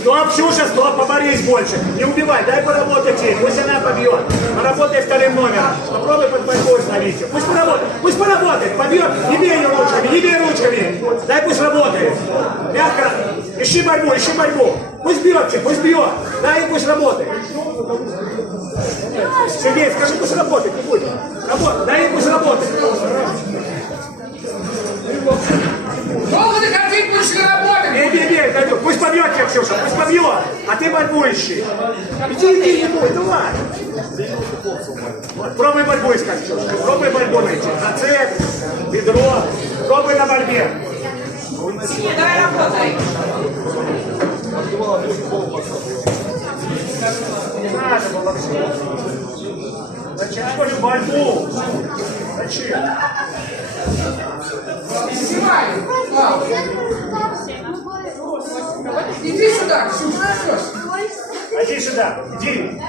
Стоп, Ксюша, стоп, поборись больше. Не убивай, дай поработать ей, пусть она побьет. Поработай вторым номером. Попробуй под борьбой остановить ее. Пусть поработает, побьет. Не бей ее ручками, не бей ручками. Дай пусть работает. Мягко. Ищи борьбу. Пусть бьет, пусть бьет. Дай ей пусть работает. Сергей, скажи, пусть работает, не будет. Работай, дай ей пусть работает. Долго ты хотеть будешь ли работать? Бей, Катюк, пусть побьет тебя, Ксюша, пусть побьет, а ты борьбу ищи. Иди, не бой, давай. Пробуй борьбу искать, Ксюша, пробуй борьбу найти. Зацеп, бедро, пробуй на борьбе. Давай работай. Не надо было вообще. Зачем же борьбу? Зачем? Снимай. Иди сюда, Ксюша. Иди сюда, иди.